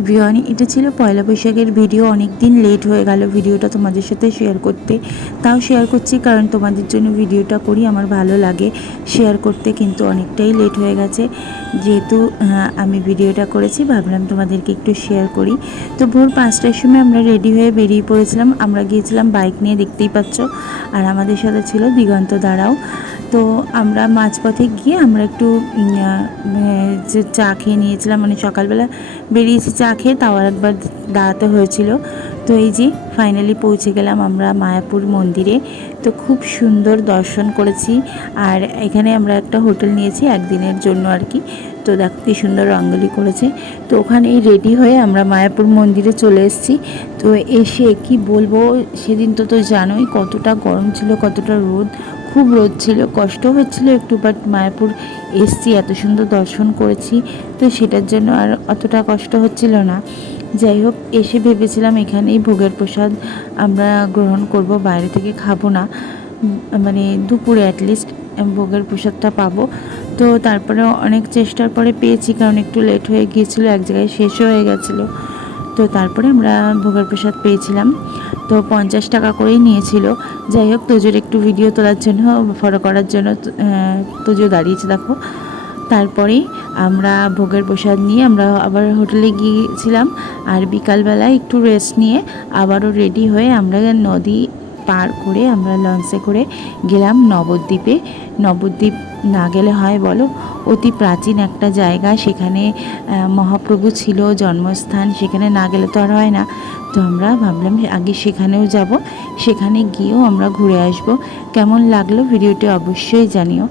Everyone, এটা ছিল পয়লা বৈশাখের ভিডিও। অনেক দিন লেট হয়ে গেল ভিডিওটা তোমাদের সাথে শেয়ার করতে, তাও শেয়ার করছি কারণ তোমাদের জন্য ভিডিওটা করি, আমার ভালো লাগে শেয়ার করতে। কিন্তু অনেকটাই লেট হয়ে গেছে, যেহেতু আমি ভিডিওটা করেছি ভাবলাম তোমাদেরকে একটু শেয়ার করি। তো ভোর 5টার সময় আমরা রেডি হয়ে বেরিয়ে পড়েছিলাম। আমরা গিয়েছিলাম বাইক নিয়ে, দেখতেই পাচ্ছ, আর আমাদের সাথে ছিল দিগন্ত দাঁড়াও। তো আমরা মাঝপথে গিয়ে আমরা একটু যে চা খেয়ে নিয়েছিলাম, মানে সকালবেলা বেরিয়েছি চা খেয়ে, তাও একবার দাঁড়াতে হয়েছিল। তো এই যে ফাইনালি পৌঁছে গেলাম আমরা মায়াপুর মন্দিরে। তো খুব সুন্দর দর্শন করেছি, আর এখানে আমরা একটা হোটেল নিয়েছি একদিনের জন্য আর কি। তো দেখো কি সুন্দর রঙ্গোলি করেছে। তো ওখানেই রেডি হয়ে আমরা মায়াপুর মন্দিরে চলে এসেছি। তো এসে কি বলবো, সেদিন তো জানোই কতটা গরম ছিল, কতটা রোদ, খুব রোদ ছিল, কষ্ট হচ্ছিল একটু, বাট মায়াপুর এসছি, এত সুন্দর দর্শন করেছি, তো সেটার জন্য আর অতটা কষ্ট হচ্ছিল না। যাই হোক, এসে ভেবেছিলাম এখানেই ভোগের প্রসাদ আমরা গ্রহণ করব, বাইরে থেকে খাবো না, মানে দুপুরে অ্যাটলিস্ট ভোগের প্রসাদটা পাবো। তো তারপরে অনেক চেষ্টার পরে পেয়েছি, কারণ একটু লেট হয়ে গিয়েছিলো, এক জায়গায় শেষ হয়ে গেছিলো। তো তারপরে আমরা ভোগের প্রসাদ পেয়েছিলাম। তো 50 টাকা করেই নিয়েছিল। যাই হোক, তোজোর একটু ভিডিও তোলার জন্য, ফলো করার জন্য তোজো দাঁড়িয়েছে দেখো। তারপরেই আমরা ভোগের প্রসাদ নিয়ে আমরা আবার হোটেলে গিয়েছিলাম, আর বিকালবেলায় একটু রেস্ট নিয়ে আবারও রেডি হয়ে আমরা নদী পার করে আমরা লঞ্চে করে গেলাম নবদ্বীপে। নবদ্বীপ না গেলে হয় বলো, অতি প্রাচীন একটা জায়গা, সেখানে মহাপ্রভু ছিল জন্মস্থান, সেখানে না গেলে তো আর হয় না। তো আমরা ভাবলাম আগে সেখানেও যাব, সেখানে গিয়েও আমরা ঘুরে আসব। কেমন লাগলো ভিডিওটি অবশ্যই জানিও।